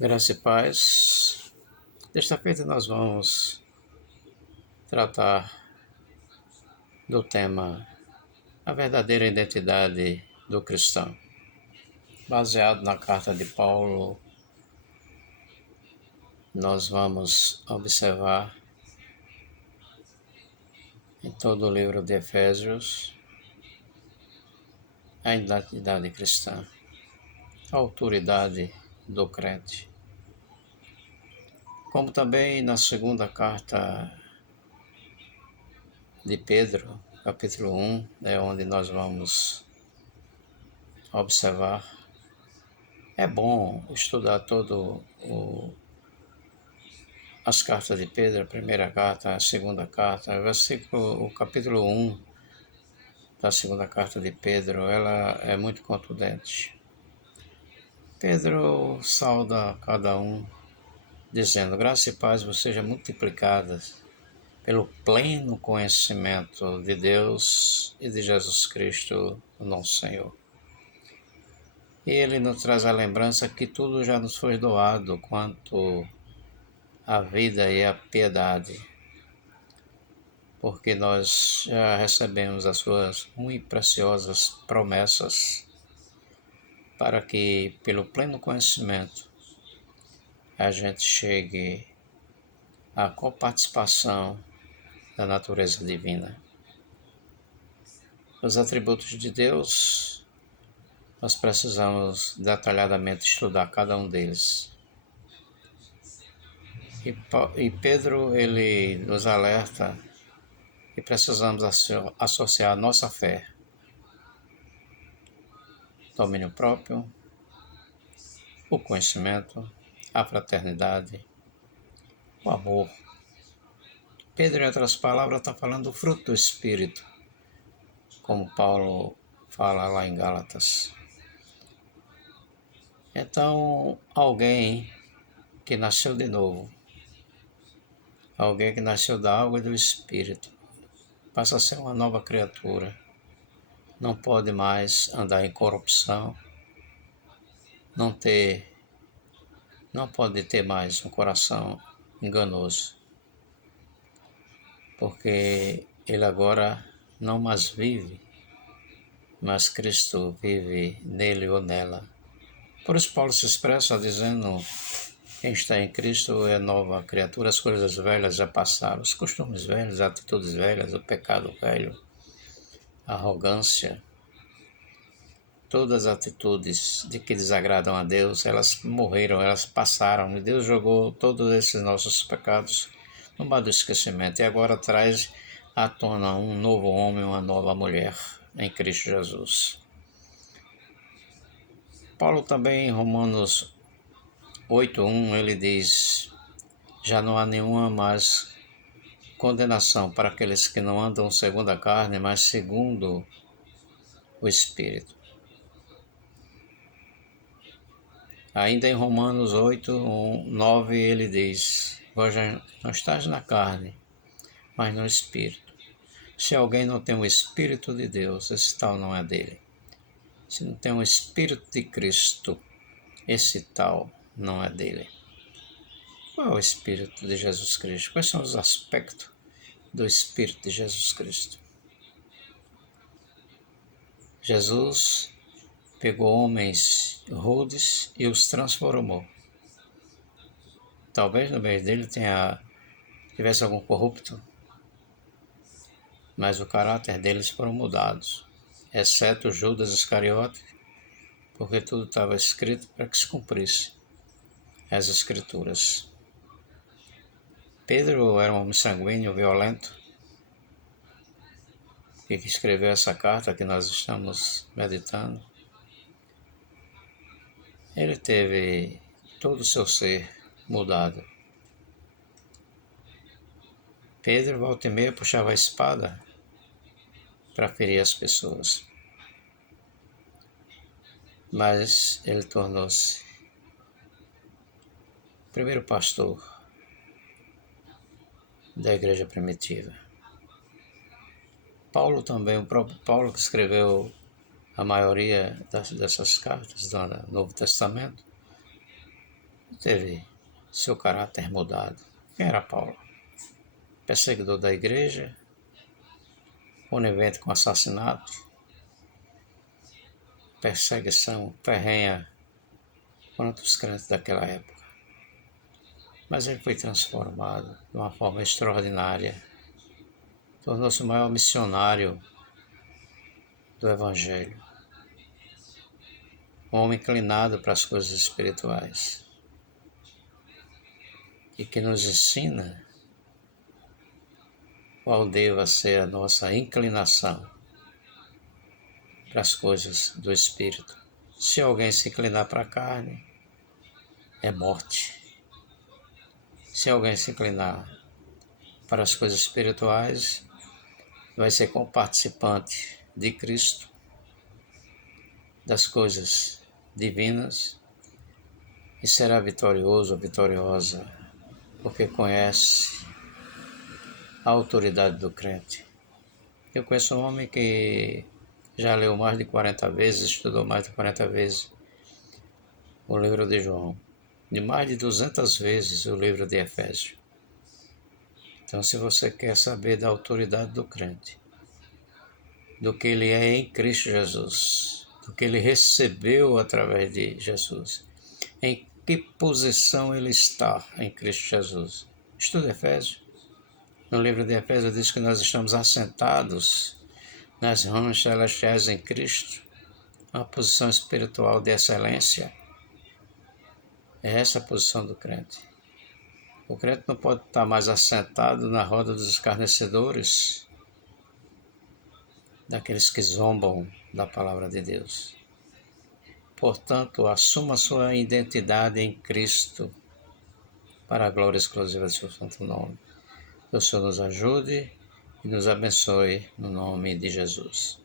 Graça e paz. Desta feita nós vamos tratar do tema A verdadeira identidade do cristão. Baseado na carta de Paulo, nós vamos observar em todo o livro de Efésios a identidade cristã, a autoridade do crente. Como também na segunda carta de Pedro, capítulo 1, é onde nós vamos observar. É bom estudar as cartas de Pedro, a primeira carta, a segunda carta, o capítulo 1 da segunda carta de Pedro, ela é muito contundente. Pedro sauda cada um, dizendo: graça e paz vos sejam multiplicadas pelo pleno conhecimento de Deus e de Jesus Cristo, o nosso Senhor. E ele nos traz a lembrança que tudo já nos foi doado quanto a vida e a piedade, porque nós já recebemos as suas muito preciosas promessas, para que, pelo pleno conhecimento, a gente chegue à coparticipação da natureza divina. Os atributos de Deus, nós precisamos detalhadamente estudar cada um deles. E Pedro, ele nos alerta que precisamos associar nossa fé, domínio próprio, o conhecimento, a fraternidade, o amor. Pedro, em outras palavras, está falando do fruto do Espírito, como Paulo fala lá em Gálatas. Então, alguém que nasceu de novo, alguém que nasceu da água e do Espírito, passa a ser uma nova criatura. Não pode mais andar em corrupção, não pode ter mais um coração enganoso, porque ele agora não mais vive, mas Cristo vive nele ou nela. Por isso Paulo se expressa dizendo: quem está em Cristo é nova criatura, as coisas velhas já passaram, os costumes velhos, as atitudes velhas, o pecado velho, a arrogância, todas as atitudes de que desagradam a Deus, elas morreram, elas passaram, e Deus jogou todos esses nossos pecados no mar do esquecimento e agora traz à tona um novo homem, uma nova mulher em Cristo Jesus. Paulo também, em Romanos 8:1, ele diz: já não há nenhuma mais condenação para aqueles que não andam segundo a carne, mas segundo o Espírito. Ainda em Romanos 8:9, ele diz: vós já não estás na carne, mas no Espírito. Se alguém não tem o Espírito de Deus, esse tal não é dele. Se não tem o Espírito de Cristo, esse tal não é dele. Qual é o Espírito de Jesus Cristo? Quais são os aspectos do Espírito de Jesus Cristo? Jesus pegou homens rudes e os transformou. Talvez no meio dele tivesse algum corrupto, mas o caráter deles foram mudados, exceto Judas Iscariote, porque tudo estava escrito para que se cumprisse as Escrituras. Pedro era um homem sanguíneo, violento, que escreveu essa carta que nós estamos meditando. Ele teve todo o seu ser mudado. Pedro, volta e meia, puxava a espada para ferir as pessoas. Mas ele tornou-se o primeiro pastor da igreja primitiva. Paulo também, o próprio Paulo, que escreveu a maioria dessas cartas do Novo Testamento, teve seu caráter mudado. Quem era Paulo? Perseguidor da igreja, conivente com assassinato, perseguição ferrenha contra os crentes daquela época. Mas ele foi transformado de uma forma extraordinária. Tornou-se o maior missionário do Evangelho. Um homem inclinado para as coisas espirituais. E que nos ensina qual deva ser a nossa inclinação para as coisas do Espírito. Se alguém se inclinar para a carne, é morte. Se alguém se inclinar para as coisas espirituais, vai ser participante de Cristo, das coisas divinas, e será vitorioso ou vitoriosa, porque conhece a autoridade do crente. Eu conheço um homem que já leu mais de 40 vezes, estudou mais de 40 vezes o livro de João, de mais de 200 vezes o livro de Efésios. Então, se você quer saber da autoridade do crente, do que ele é em Cristo Jesus, do que ele recebeu através de Jesus, em que posição ele está em Cristo Jesus, estude Efésios. No livro de Efésios diz que nós estamos assentados nas regiões celestiais em Cristo, uma posição espiritual de excelência. É essa a posição do crente. O crente não pode estar mais assentado na roda dos escarnecedores, daqueles que zombam da palavra de Deus. Portanto, assuma sua identidade em Cristo para a glória exclusiva do seu santo nome. Que o Senhor nos ajude e nos abençoe no nome de Jesus.